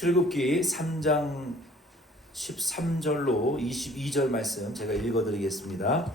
출애굽기 3장 13절로 22절 말씀 제가 읽어드리겠습니다.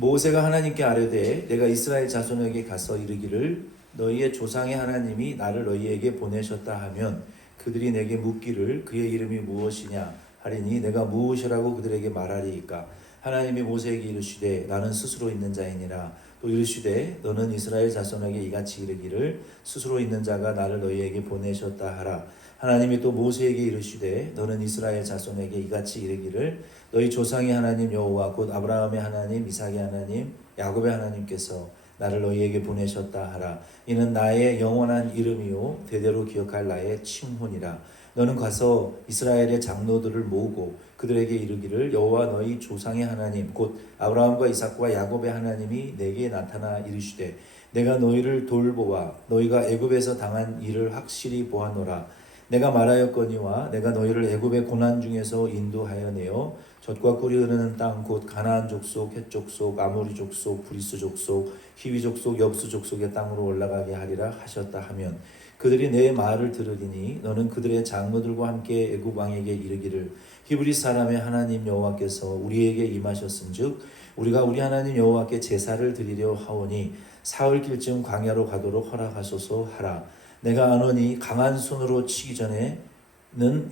모세가 하나님께 아뢰되 내가 이스라엘 자손에게 가서 이르기를 너희의 조상의 하나님이 나를 너희에게 보내셨다 하면 그들이 내게 묻기를 그의 이름이 무엇이냐 하리니 내가 무엇이라고 그들에게 말하리이까. 하나님이 모세에게 이르시되 나는 스스로 있는 자이니라. 또 이르시되 너는 이스라엘 자손에게 이같이 이르기를 스스로 있는 자가 나를 너희에게 보내셨다 하라. 하나님이 또 모세에게 이르시되 너는 이스라엘 자손에게 이같이 이르기를 너희 조상의 하나님 여호와 곧 아브라함의 하나님 이삭의 하나님 야곱의 하나님께서 나를 너희에게 보내셨다 하라. 이는 나의 영원한 이름이요 대대로 기억할 나의 칭훈이라. 너는 가서 이스라엘의 장로들을 모으고 그들에게 이르기를 여호와 너희 조상의 하나님 곧 아브라함과 이삭과 야곱의 하나님이 내게 나타나 이르시되 내가 너희를 돌보아 너희가 애굽에서 당한 일을 확실히 보았노라. 내가 말하였거니와 내가 너희를 애굽의 고난 중에서 인도하여 내어 젖과 꿀이 흐르는 땅 곧 가나안 족속, 헷 족속, 아모리 족속, 브리스 족속, 히위 족속, 여부스 족속의 땅으로 올라가게 하리라 하셨다 하면 그들이 내 말을 들으리니 너는 그들의 장로들과 함께 애굽 왕에게 이르기를 히브리 사람의 하나님 여호와께서 우리에게 임하셨은즉 우리가 우리 하나님 여호와께 제사를 드리려 하오니 사흘길쯤 광야로 가도록 허락하소서 하라. 내가 아노니 강한 손으로 치기 전에는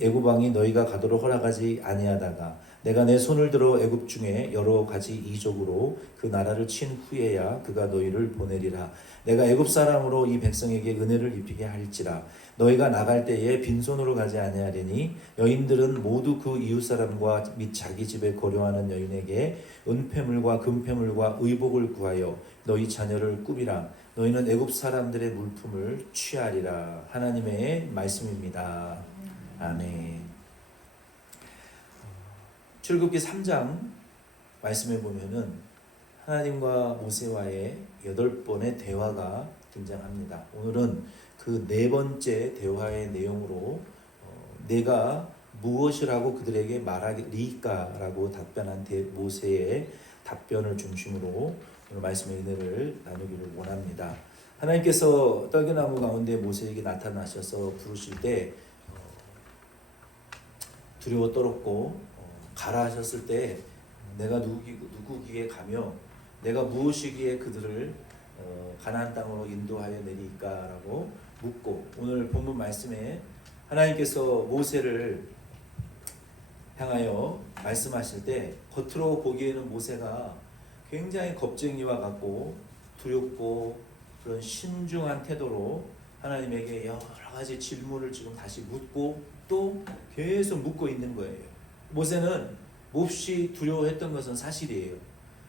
애굽 왕이 너희가 가도록 허락하지 아니하다가 내가 내 손을 들어 애굽 중에 여러 가지 이적으로 그 나라를 친 후에야 그가 너희를 보내리라. 내가 애굽 사람으로 이 백성에게 은혜를 입히게 할지라. 너희가 나갈 때에 빈손으로 가지 아니하리니 여인들은 모두 그 이웃 사람과 및 자기 집에 거류하는 여인에게 은폐물과 금폐물과 의복을 구하여 너희 자녀를 꾸미라. 너희는 애굽 사람들의 물품을 취하리라. 하나님의 말씀입니다. 아멘. 출애굽기 3장 말씀에 보면은 하나님과 모세와의 8번의 대화가 등장합니다. 오늘은 그 4번째 대화의 내용으로 내가 무엇이라고 그들에게 말하리까라고 답변한 모세의 답변을 중심으로 오늘 말씀의 은혜를 나누기를 원합니다. 하나님께서 떨기나무 가운데 모세에게 나타나셔서 부르실 때 두려워 떨었고 가라 하셨을 때 내가 누구기에 가며 내가 무엇이기에 그들을 가나안 땅으로 인도하여 내리까라고 묻고 오늘 본문 말씀에 하나님께서 모세를 향하여 말씀하실 때 겉으로 보기에는 모세가 굉장히 겁쟁이와 같고 두렵고 그런 신중한 태도로 하나님에게 여러 가지 질문을 지금 다시 묻고 또 계속 묻고 있는 거예요. 모세는 몹시 두려워했던 것은 사실이에요.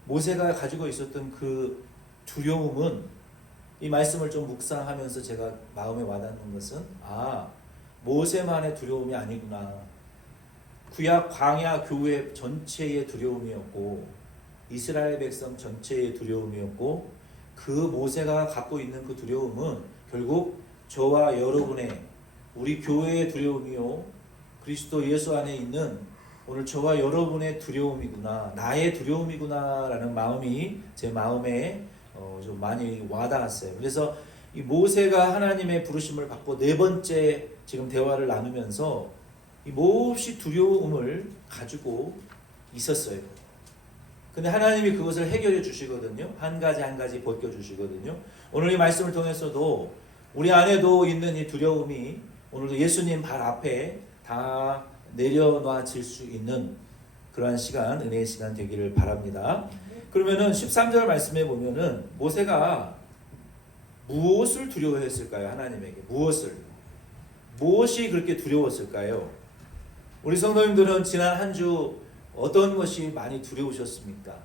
모세가 가지고 있었던 그 두려움은 이 말씀을 좀 묵상하면서 제가 마음에 와닿는 것은 모세만의 두려움이 아니구나. 구약 광야 교회 전체의 두려움이었고 이스라엘 백성 전체의 두려움이었고 그 모세가 갖고 있는 그 두려움은 결국 저와 여러분의 우리 교회의 두려움이요 그리스도 예수 안에 있는 오늘 저와 여러분의 두려움이구나, 나의 두려움이구나 라는 마음이 제 마음에 좀 많이 와닿았어요. 그래서 이 모세가 하나님의 부르심을 받고 4번째 지금 대화를 나누면서 이 몹시 두려움을 가지고 있었어요. 근데 하나님이 그것을 해결해 주시거든요. 한 가지 한 가지 벗겨 주시거든요. 오늘 이 말씀을 통해서도 우리 안에도 있는 이 두려움이 오늘도 예수님 발 앞에 다 내려놔질 수 있는 그러한 시간, 은혜의 시간 되기를 바랍니다. 그러면은 13절 말씀에 보면은 모세가 무엇을 두려워했을까요? 하나님에게 무엇이 그렇게 두려웠을까요? 우리 성도님들은 지난 한 주 어떤 것이 많이 두려우셨습니까?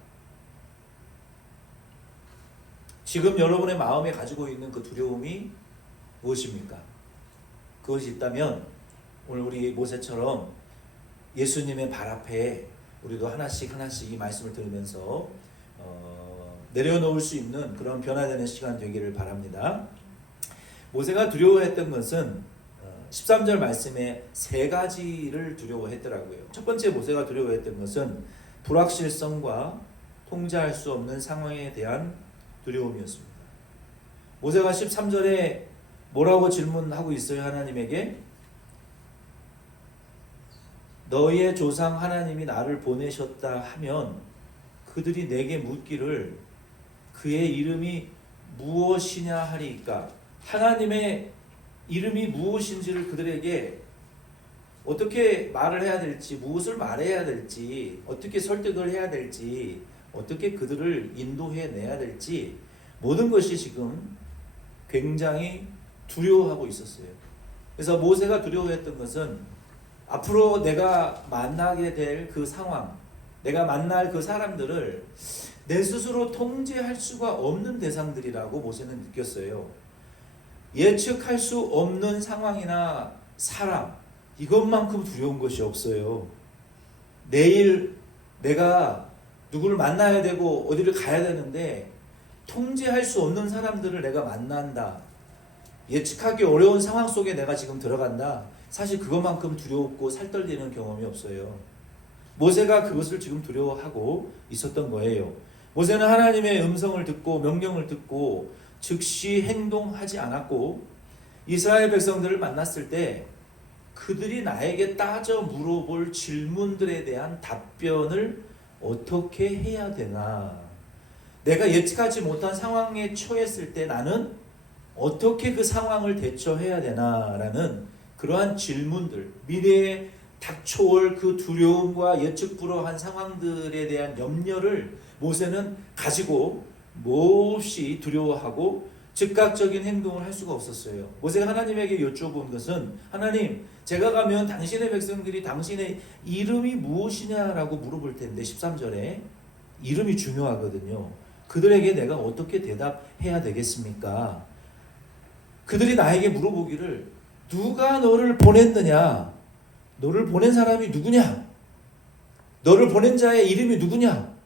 지금 여러분의 마음에 가지고 있는 그 두려움이 무엇입니까? 그것이 있다면 오늘 우리 모세처럼 예수님의 발 앞에 우리도 하나씩 이 말씀을 들으면서 내려놓을 수 있는 그런 변화되는 시간 되기를 바랍니다. 모세가 두려워했던 것은 13절 말씀에 3가지를 두려워했더라고요. 첫 번째 모세가 두려워했던 것은 불확실성과 통제할 수 없는 상황에 대한 두려움이었습니다. 모세가 13절에 뭐라고 질문하고 있어요? 하나님에게 너희의 조상 하나님이 나를 보내셨다 하면 그들이 내게 묻기를 그의 이름이 무엇이냐 하리까. 하나님의 이름이 무엇인지를 그들에게 어떻게 말을 해야 될지, 무엇을 말해야 될지, 어떻게 설득을 해야 될지, 어떻게 그들을 인도해 내야 될지 모든 것이 지금 굉장히 두려워하고 있었어요. 그래서 모세가 두려워했던 것은 앞으로 내가 만나게 될 그 상황, 내가 만날 그 사람들을 내 스스로 통제할 수가 없는 대상들이라고 모세는 느꼈어요. 예측할 수 없는 상황이나 사람, 이것만큼 두려운 것이 없어요. 내일 내가 누구를 만나야 되고 어디를 가야 되는데 통제할 수 없는 사람들을 내가 만난다. 예측하기 어려운 상황 속에 내가 지금 들어간다. 사실 그것만큼 두렵고 살떨리는 경험이 없어요. 모세가 그것을 지금 두려워하고 있었던 거예요. 모세는 하나님의 음성을 듣고 명령을 듣고 즉시 행동하지 않았고 이스라엘 백성들을 만났을 때 그들이 나에게 따져 물어볼 질문들에 대한 답변을 어떻게 해야 되나, 내가 예측하지 못한 상황에 처했을 때 나는 어떻게 그 상황을 대처해야 되나라는 그러한 질문들, 미래에 닥쳐올 그 두려움과 예측 불허한 상황들에 대한 염려를 모세는 가지고 몹시 두려워하고 즉각적인 행동을 할 수가 없었어요. 모세가 하나님에게 여쭤본 것은, 하나님, 제가 가면 당신의 백성들이 당신의 이름이 무엇이냐라고 물어볼 텐데 13절에 이름이 중요하거든요. 그들에게 내가 어떻게 대답해야 되겠습니까? 그들이 나에게 물어보기를 누가 너를 보냈느냐? 너를 보낸 사람이 누구냐? 너를 보낸 자의 이름이 누구냐?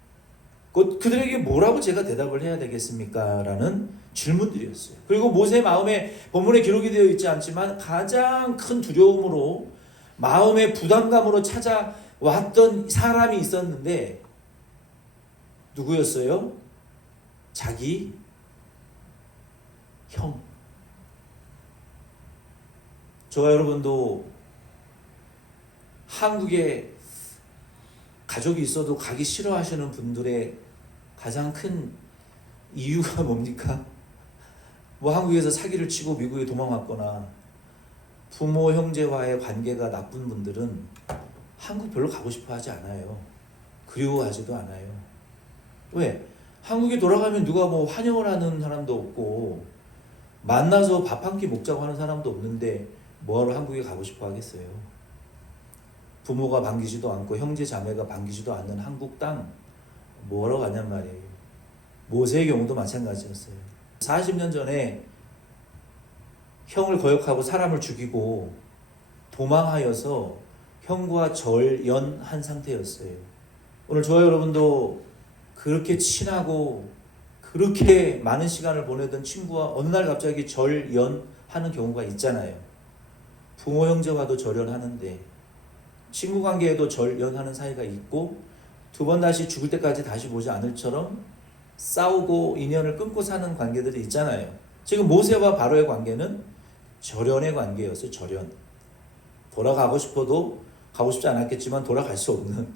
그들에게 뭐라고 제가 대답을 해야 되겠습니까? 라는 질문들이었어요. 그리고 모세의 마음에 본문에 기록이 되어 있지 않지만 가장 큰 두려움으로 마음의 부담감으로 찾아왔던 사람이 있었는데 누구였어요? 자기 형. 저와 여러분도 한국에 가족이 있어도 가기 싫어하시는 분들의 가장 큰 이유가 뭡니까? 뭐 한국에서 사기를 치고 미국에 도망왔거나 부모 형제와의 관계가 나쁜 분들은 한국 별로 가고 싶어 하지 않아요. 그리워하지도 않아요. 왜? 한국에 돌아가면 누가 뭐 환영을 하는 사람도 없고 만나서 밥 한 끼 먹자고 하는 사람도 없는데 뭐하러 한국에 가고 싶어 하겠어요. 부모가 반기지도 않고 형제 자매가 반기지도 않는 한국 땅 뭐하러 가냔 말이에요. 모세의 경우도 마찬가지였어요. 40년 전에 형을 거역하고 사람을 죽이고 도망하여서 형과 절연한 상태였어요. 오늘 저와 여러분도 그렇게 친하고 그렇게 많은 시간을 보내던 친구와 어느 날 갑자기 절연하는 경우가 있잖아요. 부모 형제와도 절연하는데 친구 관계에도 절연하는 사이가 있고 두 번 다시 죽을 때까지 다시 보지 않을처럼 싸우고 인연을 끊고 사는 관계들이 있잖아요. 지금 모세와 바로의 관계는 절연의 관계였어요. 절연. 돌아가고 싶어도 가고 싶지 않았겠지만 돌아갈 수 없는,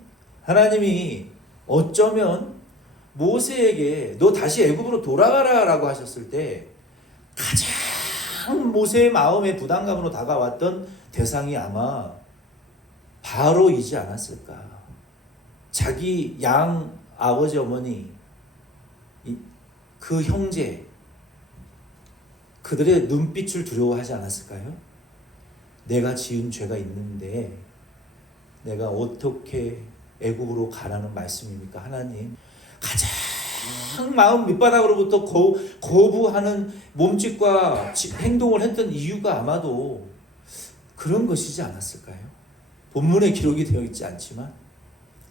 하나님이 어쩌면 모세에게 너 다시 애굽으로 돌아가라 라고 하셨을 때 가장 모세의 마음의 부담감으로 다가왔던 대상이 아마 바로이지 않았을까. 자기 양 아버지 어머니, 그 형제, 그들의 눈빛을 두려워하지 않았을까요? 내가 지은 죄가 있는데 내가 어떻게 애굽으로 가라는 말씀입니까? 하나님, 가장 마음 밑바닥으로부터 거부하는 몸짓과 행동을 했던 이유가 아마도 그런 것이지 않았을까요? 본문에 기록이 되어 있지 않지만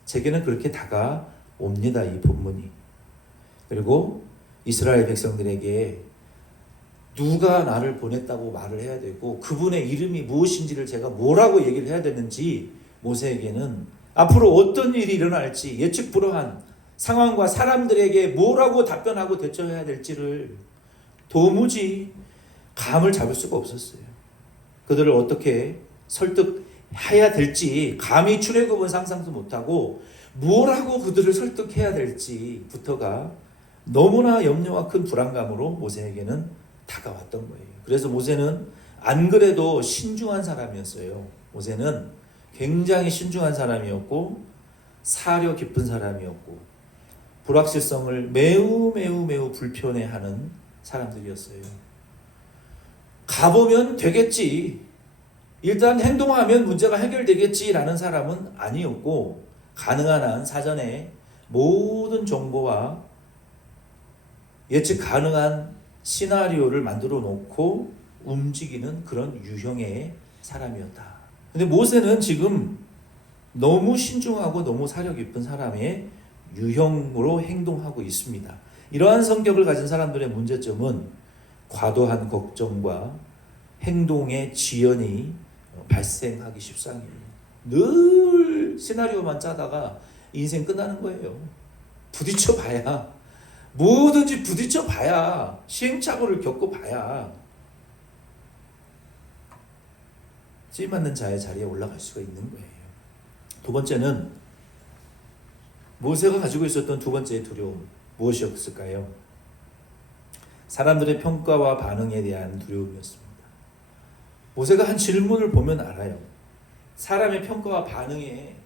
제게는 그렇게 다가옵니다. 이 본문이. 그리고 이스라엘 백성들에게 누가 나를 보냈다고 말을 해야 되고 그분의 이름이 무엇인지를 제가 뭐라고 얘기를 해야 되는지 모세에게는 앞으로 어떤 일이 일어날지 예측 불허한 상황과 사람들에게 뭐라고 답변하고 대처해야 될지를 도무지 감을 잡을 수가 없었어요. 그들을 어떻게 설득해야 해야 될지 감히 출애굽은 상상도 못하고 뭘 하고 그들을 설득해야 될지부터가 너무나 염려와 큰 불안감으로 모세에게는 다가왔던 거예요. 그래서 모세는 안 그래도 신중한 사람이었어요. 모세는 굉장히 신중한 사람이었고 사려 깊은 사람이었고 불확실성을 매우 불편해하는 사람들이었어요. 가보면 되겠지. 일단 행동하면 문제가 해결되겠지라는 사람은 아니었고 가능한 한 사전에 모든 정보와 예측 가능한 시나리오를 만들어 놓고 움직이는 그런 유형의 사람이었다. 근데 모세는 지금 너무 신중하고 너무 사려 깊은 사람의 유형으로 행동하고 있습니다. 이러한 성격을 가진 사람들의 문제점은 과도한 걱정과 행동의 지연이 발생하기 십상이에요. 늘 시나리오만 짜다가 인생 끝나는 거예요. 부딪혀봐야 뭐든지 부딪혀봐야 시행착오를 겪어봐야 쓰임받는 자의 자리에 올라갈 수가 있는 거예요. 두 번째는 모세가 가지고 있었던 두 번째 두려움 무엇이었을까요? 사람들의 평가와 반응에 대한 두려움이었습니다. 모세가 한 질문을 보면 알아요. 사람의 평가와 반응에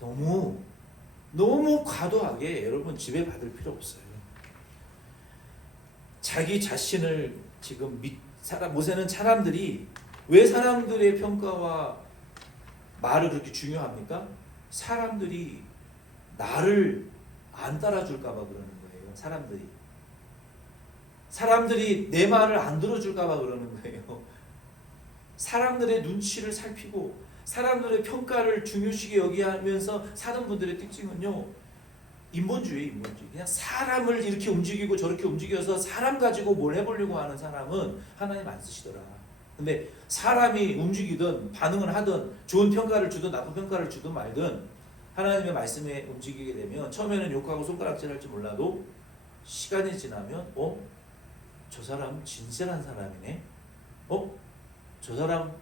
너무 과도하게 여러분 지배받을 필요 없어요. 자기 자신을 지금 모세는 사람들이 왜 사람들의 평가와 말을 그렇게 중요합니까? 사람들이 나를 안 따라줄까 봐 그러는 거예요. 사람들이 내 말을 안 들어줄까 봐 그러는 거예요. 사람들의 눈치를 살피고 사람들의 평가를 중요시게 여기면서 사는 분들의 특징은요, 인본주의. 그냥 사람을 이렇게 움직이고 저렇게 움직여서 사람 가지고 뭘 해보려고 하는 사람은 하나님 안 쓰시더라. 근데 사람이 움직이든 반응을 하든 좋은 평가를 주든 나쁜 평가를 주든 말든 하나님의 말씀에 움직이게 되면 처음에는 욕하고 손가락질할지 몰라도 시간이 지나면 저 사람 진실한 사람이네. 저 사람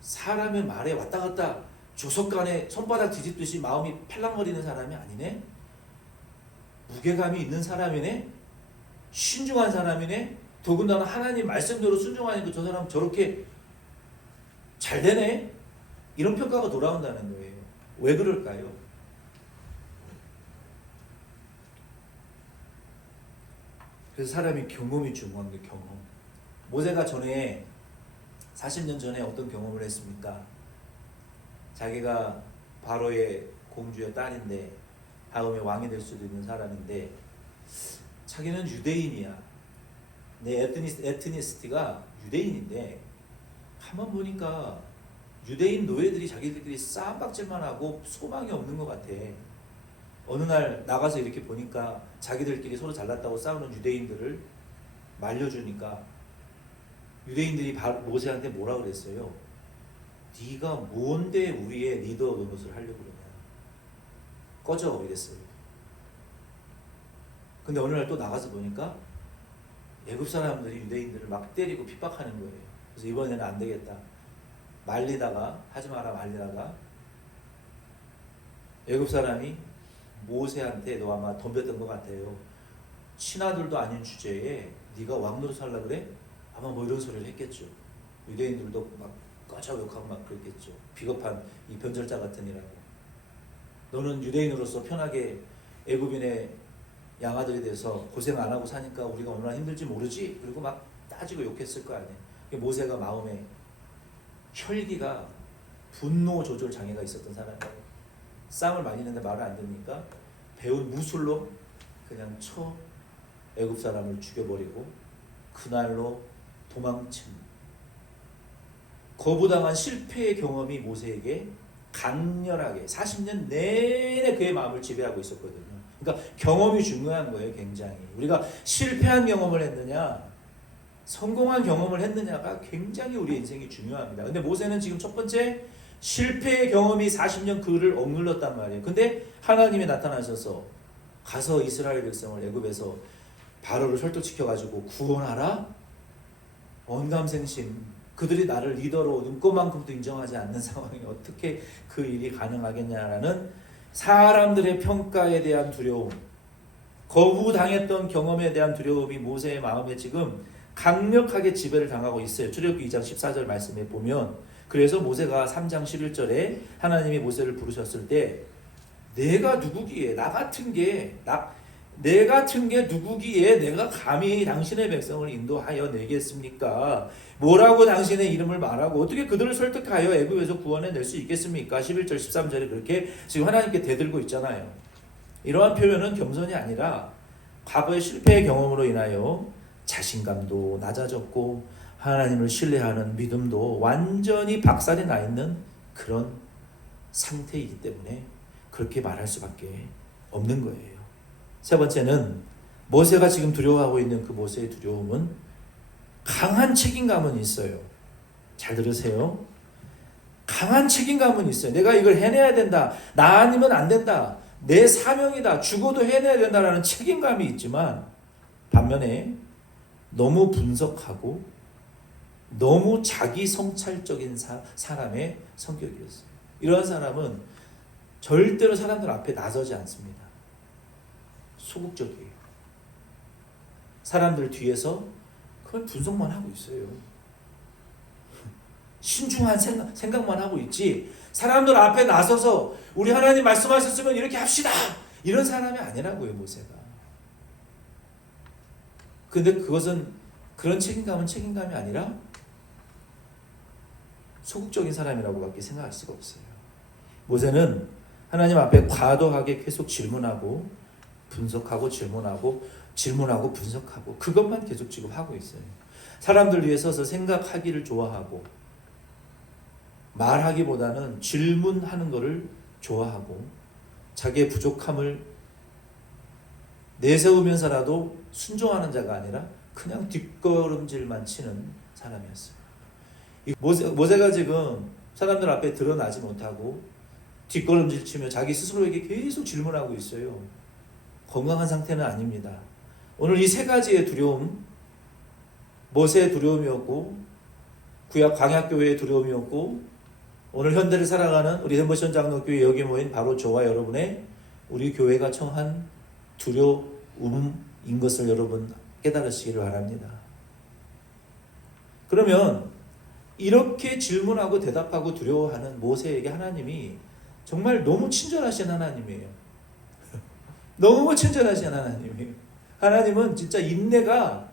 사람의 말에 왔다 갔다 조석간에 손바닥 뒤집듯이 마음이 팔랑거리는 사람이 아니네. 무게감이 있는 사람이네. 신중한 사람이네. 더군다나 하나님 말씀대로 순종하니까 저 사람 저렇게 잘 되네. 이런 평가가 돌아온다는 거예요. 왜 그럴까요? 그래서 사람이 경험이 중요한 게 경험. 모세가 전에 40년 전에 어떤 경험을 했습니까? 자기가 바로의 공주의 딸인데 다음에 왕이 될 수도 있는 사람인데 자기는 유대인이야. 내 에트니스티가 유대인인데 한번 보니까 유대인 노예들이 자기들끼리 싸움박질만 하고 소망이 없는 것 같아. 어느 날 나가서 이렇게 보니까 자기들끼리 서로 잘났다고 싸우는 유대인들을 말려주니까 유대인들이 모세한테 뭐라 그랬어요? 네가 뭔데 우리의 리더 노릇을 하려고 그러냐. 꺼져 이랬어요. 근데 어느 날 또 나가서 보니까 애굽 사람들이 유대인들을 막 때리고 핍박하는 거예요. 그래서 이번에는 안 되겠다. 말리다가 하지 마라 말리다가 애굽 사람이 모세한테 너 아마 덤볐던 것 같아요. 친아들도 아닌 주제에 네가 왕 노릇 하려고 그래? 아마 뭐 이런 소리를 했겠죠. 유대인들도 막 꺼져 욕하고 막 그랬겠죠. 비겁한 이 변절자 같은 이라고. 너는 유대인으로서 편하게 애굽인의 양아들이 돼서 고생 안 하고 사니까 우리가 얼마나 힘들지 모르지? 그리고 막 따지고 욕했을 거 아니에요. 모세가 마음에 혈기가 분노 조절 장애가 있었던 사람이에요. 쌈을 많이 했는데 말을 안 듣니까 배운 무술로 그냥 애굽 사람을 죽여버리고 그날로 도망친 거부당한 실패의 경험이 모세에게 강렬하게 40년 내내 그의 마음을 지배하고 있었거든요. 그러니까 경험이 중요한 거예요. 굉장히 우리가 실패한 경험을 했느냐 성공한 경험을 했느냐가 굉장히 우리 인생이 중요합니다. 근데 모세는 지금 첫 번째 실패의 경험이 40년 그를 억눌렀단 말이에요. 근데 하나님이 나타나셔서 가서 이스라엘 백성을 애굽에서 바로를 설득시켜가지고 구원하라. 언감생심 그들이 나를 리더로 눈꼽만큼도 인정하지 않는 상황에 어떻게 그 일이 가능하겠냐라는 사람들의 평가에 대한 두려움, 거부당했던 경험에 대한 두려움이 모세의 마음에 지금 강력하게 지배를 당하고 있어요. 출애굽기 2장 14절 말씀에 보면, 그래서 모세가 3장 11절에 하나님이 모세를 부르셨을 때 내가 누구기에 내 같은 게 누구기에 내가 감히 당신의 백성을 인도하여 내겠습니까? 뭐라고 당신의 이름을 말하고 어떻게 그들을 설득하여 애굽에서 구원해 낼 수 있겠습니까? 11절 13절에 그렇게 지금 하나님께 대들고 있잖아요. 이러한 표현은 겸손이 아니라 과거의 실패의 경험으로 인하여 자신감도 낮아졌고 하나님을 신뢰하는 믿음도 완전히 박살이 나 있는 그런 상태이기 때문에 그렇게 말할 수밖에 없는 거예요. 세 번째는 모세가 지금 두려워하고 있는 그 모세의 두려움은 강한 책임감은 있어요. 잘 들으세요. 강한 책임감은 있어요. 내가 이걸 해내야 된다. 나 아니면 안 된다. 내 사명이다. 죽어도 해내야 된다라는 책임감이 있지만 반면에 너무 분석하고 너무 자기 성찰적인 사람의 성격이었어요. 이러한 사람은 절대로 사람들 앞에 나서지 않습니다. 소극적이에요. 사람들 뒤에서 그걸 분석만 하고 있어요. 신중한 생각만 하고 있지 사람들 앞에 나서서 우리 하나님 말씀하셨으면 이렇게 합시다 이런 사람이 아니라고요. 모세가. 근데 그것은 그런 책임감은 책임감이 아니라 소극적인 사람이라고 밖에 생각할 수가 없어요. 모세는 하나님 앞에 과도하게 계속 질문하고 분석하고 질문하고 분석하고 그것만 계속 지금 하고 있어요. 사람들 위에 서서 생각하기를 좋아하고 말하기보다는 질문하는 것을 좋아하고 자기의 부족함을 내세우면서라도 순종하는 자가 아니라 그냥 뒷걸음질만 치는 사람이었어요. 모세가 지금 사람들 앞에 드러나지 못하고 뒷걸음질 치며 자기 스스로에게 계속 질문하고 있어요. 건강한 상태는 아닙니다. 오늘 이 세 가지의 두려움, 모세의 두려움이었고 구약 광야교회의 두려움이었고 오늘 현대를 살아가는 우리 햄버션 장로교회 여기 모인 바로 저와 여러분의 우리 교회가 청한 두려움인 것을 여러분 깨달으시기를 바랍니다. 그러면 이렇게 질문하고 대답하고 두려워하는 모세에게 하나님이 정말 너무 친절하신 하나님이에요. 너무 친절하신 하나님이에요. 하나님은 진짜 인내가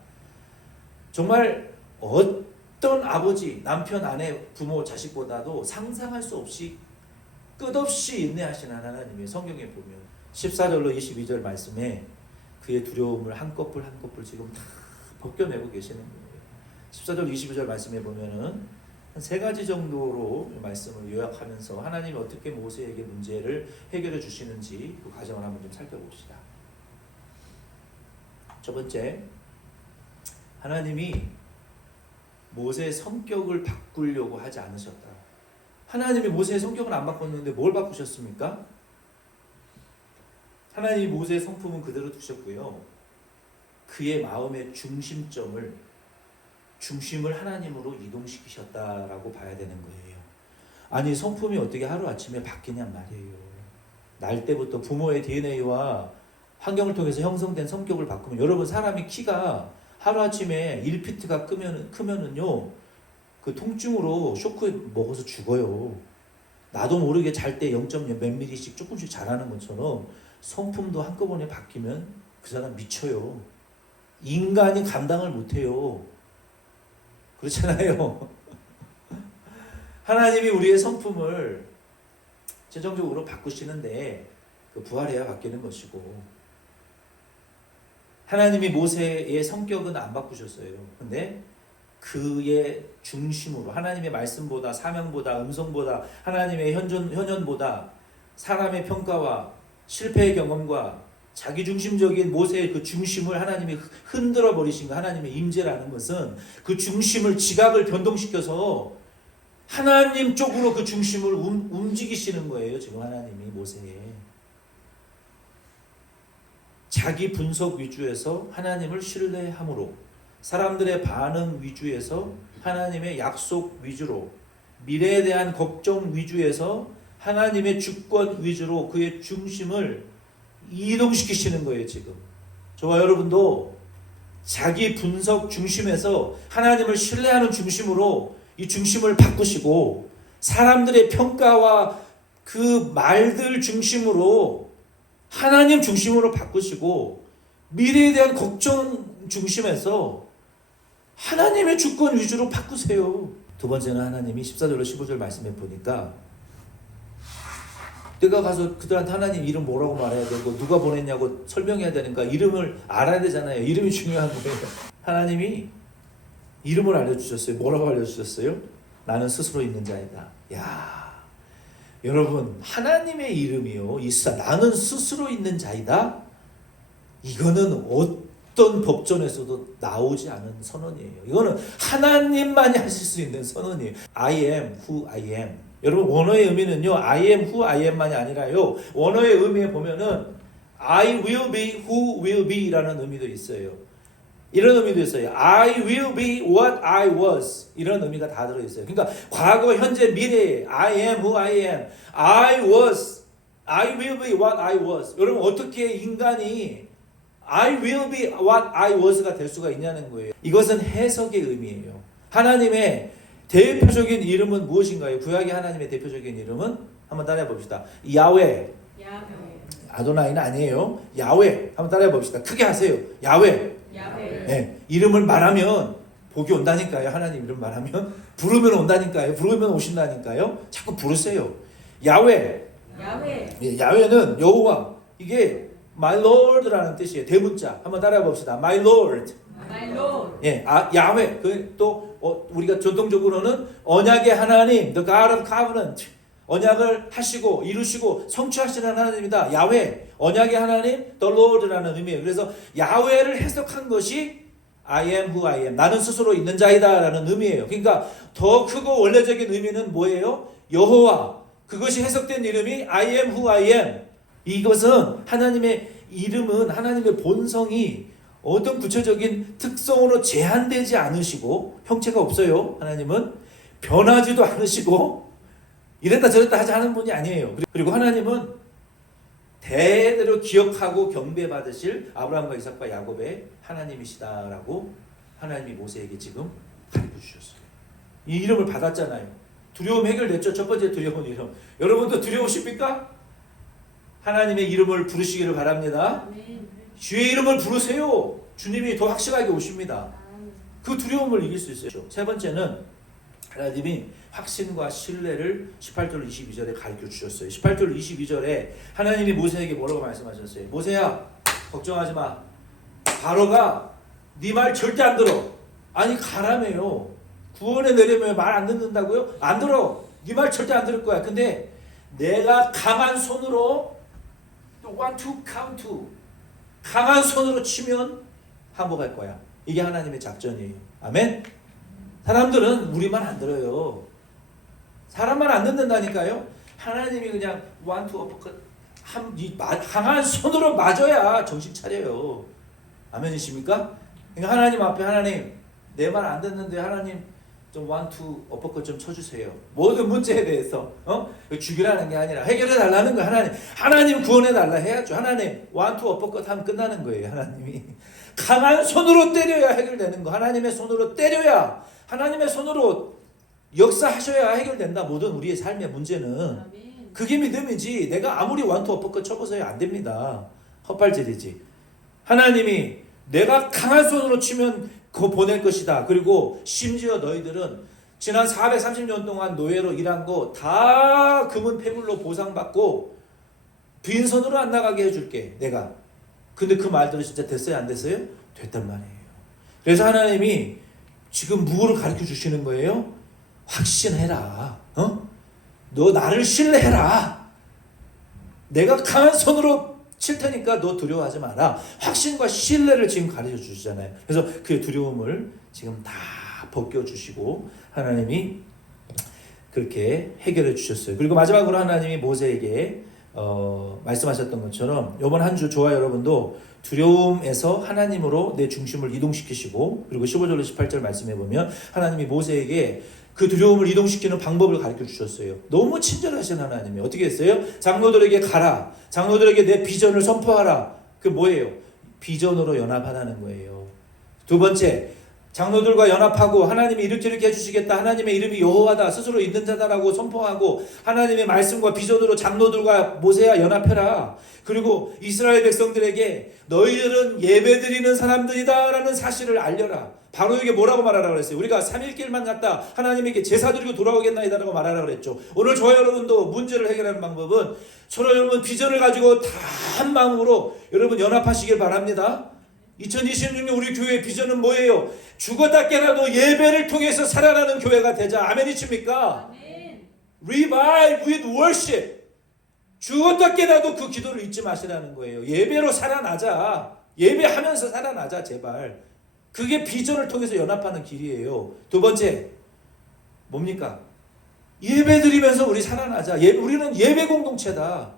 정말 어떤 아버지, 남편, 아내, 부모, 자식보다도 상상할 수 없이 끝없이 인내하시는 하나님이에요. 성경에 보면 14절로 22절 말씀에 그의 두려움을 한꺼풀 한꺼풀 지금 다 벗겨내고 계시는 거예요. 14절 22절 말씀에 보면은 한 세 가지 정도로 말씀을 요약하면서 하나님이 어떻게 모세에게 문제를 해결해 주시는지 그 과정을 한번 좀 살펴봅시다. 첫 번째, 하나님이 모세의 성격을 바꾸려고 하지 않으셨다. 하나님이 모세의 성격을 안 바꿨는데 뭘 바꾸셨습니까? 하나님이 모세의 성품은 그대로 두셨고요. 그의 마음의 중심을 하나님으로 이동시키셨다라고 봐야 되는 거예요. 아니 성품이 어떻게 하루아침에 바뀌냔 말이에요. 날 때부터 부모의 DNA와 환경을 통해서 형성된 성격을 바꾸면 여러분 사람이 키가 하루아침에 1피트가 크면은요 그 통증으로 쇼크 먹어서 죽어요. 나도 모르게 잘 때 0. 몇 밀리씩 조금씩 자라는 것처럼 성품도 한꺼번에 바뀌면 그 사람 미쳐요. 인간이 감당을 못해요. 그렇잖아요. 하나님이 우리의 성품을 최종적으로 바꾸시는데 그 부활해야 바뀌는 것이고 하나님이 모세의 성격은 안 바꾸셨어요. 근데 그의 중심으로 하나님의 말씀보다 사명보다 음성보다 하나님의 현현보다 사람의 평가와 실패의 경험과 자기중심적인 모세의 그 중심을 하나님이 흔들어 버리신 거 하나님의 임재라는 것은 그 중심을 지각을 변동시켜서 하나님 쪽으로 그 중심을 움직이시는 거예요. 지금 하나님이 모세에 자기 분석 위주에서 하나님을 신뢰함으로 사람들의 반응 위주에서 하나님의 약속 위주로, 미래에 대한 걱정 위주에서 하나님의 주권 위주로 그의 중심을 이동시키시는 거예요. 지금 저와 여러분도 자기 분석 중심에서 하나님을 신뢰하는 중심으로 이 중심을 바꾸시고, 사람들의 평가와 그 말들 중심으로 하나님 중심으로 바꾸시고, 미래에 대한 걱정 중심에서 하나님의 주권 위주로 바꾸세요. 두 번째는 하나님이 14절로 15절 말씀해 보니까, 내가 가서 그들한테 하나님 이름 뭐라고 말해야 되고 누가 보냈냐고 설명해야 되니까 이름을 알아야 되잖아요. 이름이 중요한 거예요. 하나님이 이름을 알려주셨어요. 뭐라고 알려주셨어요? 나는 스스로 있는 자이다. 야, 여러분, 하나님의 이름이요, 나는 스스로 있는 자이다. 이거는 어떤 법전에서도 나오지 않은 선언이에요. 이거는 하나님만이 하실 수 있는 선언이에요. I am who I am. 여러분, 원어의 의미는요, I am who I am만이 아니라요, 원어의 의미에 보면은 I will be who will be 라는 의미도 있어요. 이런 의미도 있어요. I will be what I was. 이런 의미가 다 들어있어요. 그러니까 과거, 현재, 미래에 I am who I am. I will be what I was. 여러분, 어떻게 인간이 I will be what I was가 될 수가 있냐는 거예요. 이것은 해석의 의미예요. 하나님의 대표적인 이름은 무엇인가요? 구약의 하나님의 대표적인 이름은 한번 따라해 봅시다. 야훼. 아도나이는 아니에요. 야훼. 한번 따라해 봅시다. 크게 하세요. 야훼. 네, 이름을 말하면 복이 온다니까요. 하나님 이름 말하면 부르면 온다니까요. 부르면 오신다니까요. 자꾸 부르세요. 야훼. 예, 야훼는 여호와. 이게 My Lord라는 뜻이에요. 대문자. 한번 따라해 봅시다. My Lord. 예, 야훼. 또 우리가 전통적으로는 언약의 하나님, The God of Covenant. 언약을 하시고 이루시고 성취하시는 하나님이다. 야훼, 언약의 하나님, The Lord라는 의미예요. 그래서 야훼를 해석한 것이 I am who I am. 나는 스스로 있는 자이다 라는 의미예요. 그러니까 더 크고 원래적인 의미는 뭐예요? 여호와. 그것이 해석된 이름이 I am who I am. 이것은 하나님의 이름은 하나님의 본성이 어떤 구체적인 특성으로 제한되지 않으시고, 형체가 없어요. 하나님은 변하지도 않으시고 이랬다 저랬다 하지 않은 분이 아니에요. 그리고 하나님은 대대로 기억하고 경배받으실 아브라함과 이삭과 야곱의 하나님이시다라고 하나님이 모세에게 지금 가르쳐 주셨어요. 이 이름을 받았잖아요. 두려움 해결됐죠. 첫 번째 두려운 이름. 여러분도 두려우십니까? 하나님의 이름을 부르시기를 바랍니다. 주의 이름을 부르세요. 주님이 더 확실하게 오십니다. 그 두려움을 이길 수 있어요. 세 번째는 하나님이 확신과 신뢰를 18절 22절에 가르쳐 주셨어요. 18절 22절에 하나님이 모세에게 뭐라고 말씀하셨어요? 모세야, 걱정하지 마. 바로가 네 말 절대 안 들어. 아니, 가라며요. 구원에 내려면 말 안 듣는다고요? 안 들어. 네 말 절대 안 들을 거야. 근데 내가 강한 손으로 one, two, count to 강한 손으로 치면 항복할 거야. 이게 하나님의 작전이에요. 아멘? 사람들은 우리 말 안 들어요. 사람 말 안 듣는다니까요. 하나님이 그냥 one, two, 강한 손으로 맞아야 정신 차려요. 아멘이십니까? 그러니까 하나님 앞에, 하나님 내 말 안 듣는데 하나님 좀 one, two, 어퍼컷 좀 쳐주세요. 모든 문제에 대해서 죽이라는 게 아니라 해결해 달라는 거예요. 하나님 구원해 달라 해야죠. 하나님 one, two, 어퍼컷 하면 끝나는 거예요. 하나님이 강한 손으로 때려야 해결되는 거. 하나님의 손으로 때려야, 하나님의 손으로 역사하셔야 해결된다. 모든 우리의 삶의 문제는. 그게 믿음이지. 내가 아무리 one, two, 어퍼컷 쳐보세요. 안 됩니다. 헛발질이지. 하나님이 내가 강한 손으로 치면 그거 보낼 것이다. 그리고 심지어 너희들은 지난 430년 동안 노예로 일한 거 다 금은 폐물로 보상받고 빈손으로 안 나가게 해줄게, 내가. 근데 그 말들은 진짜 됐어요? 안 됐어요? 됐단 말이에요. 그래서 하나님이 지금 무엇을 가르쳐 주시는 거예요? 확신해라. 너 나를 신뢰해라. 내가 강한 손으로 칠 테니까 너 두려워하지 마라. 확신과 신뢰를 지금 가르쳐 주시잖아요. 그래서 그 두려움을 지금 다 벗겨주시고 하나님이 그렇게 해결해 주셨어요. 그리고 마지막으로 하나님이 모세에게 말씀하셨던 것처럼 이번 한 주 저와 여러분도 두려움에서 하나님으로 내 중심을 이동시키시고, 그리고 15절로 18절 말씀해 보면 하나님이 모세에게 그 두려움을 이동시키는 방법을 가르쳐 주셨어요. 너무 친절하신 하나님이 어떻게 했어요? 장로들에게 가라. 장로들에게 내 비전을 선포하라. 그 뭐예요? 비전으로 연합하라는 거예요. 두 번째, 장로들과 연합하고 하나님이 이렇게 해주시겠다. 하나님의 이름이 여호와다. 스스로 있는 자다라고 선포하고 하나님의 말씀과 비전으로 장로들과 모세와 연합해라. 그리고 이스라엘 백성들에게 너희들은 예배드리는 사람들이다 라는 사실을 알려라. 바로에게 뭐라고 말하라고 그랬어요? 우리가 3일길만 갔다 하나님에게 제사 드리고 돌아오겠나이다 라고 말하라고 그랬죠. 오늘 저와 여러분도 문제를 해결하는 방법은 서로 여러분 비전을 가지고 다 한 마음으로 여러분 연합하시길 바랍니다. 2026년 우리 교회의 비전은 뭐예요? 죽었다 깨나도 예배를 통해서 살아나는 교회가 되자. 아멘이십니까? 아멘. Revive with worship. 죽었다 깨나도 그 기도를 잊지 마시라는 거예요. 예배로 살아나자. 예배하면서 살아나자 제발. 그게 비전을 통해서 연합하는 길이에요. 두 번째 뭡니까? 예배 드리면서 우리 살아나자. 우리는 예배 공동체다.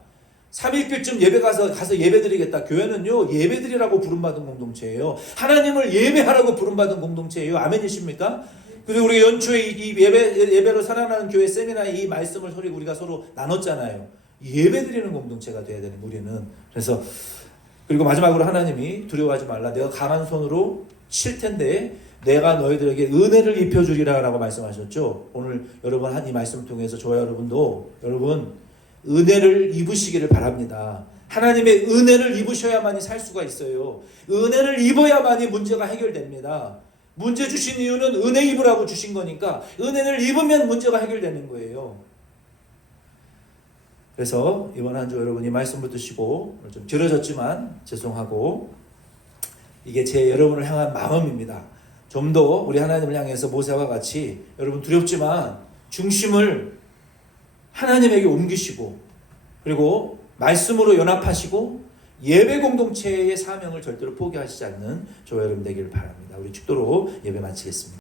3일교쯤 예배 가서 예배 드리겠다. 교회는요 예배 드리라고 부름받은 공동체예요. 하나님을 예배하라고 부름받은 공동체예요. 아멘이십니까? 그래서 우리 연초에 이 예배로 살아나는 교회 세미나에 이 말씀을 우리가 서로 나눴잖아요. 예배 드리는 공동체가 돼야 되는 우리는. 그래서 그리고 마지막으로 하나님이 두려워하지 말라. 내가 강한 손으로 칠 텐데 내가 너희들에게 은혜를 입혀주리라 라고 말씀하셨죠. 오늘 여러분 한 이 말씀을 통해서 저와 여러분도 여러분 은혜를 입으시기를 바랍니다. 하나님의 은혜를 입으셔야만이 살 수가 있어요. 은혜를 입어야만이 문제가 해결됩니다. 문제 주신 이유는 은혜 입으라고 주신 거니까 은혜를 입으면 문제가 해결되는 거예요. 그래서 이번 한 주 여러분이 말씀 붙드시고 좀 길어졌지만 죄송하고 이게 제 여러분을 향한 마음입니다. 좀 더 우리 하나님을 향해서 모세와 같이 여러분 두렵지만 중심을 하나님에게 옮기시고 그리고 말씀으로 연합하시고 예배 공동체의 사명을 절대로 포기하시지 않는 저와 여러분 되기를 바랍니다. 우리 축도로 예배 마치겠습니다.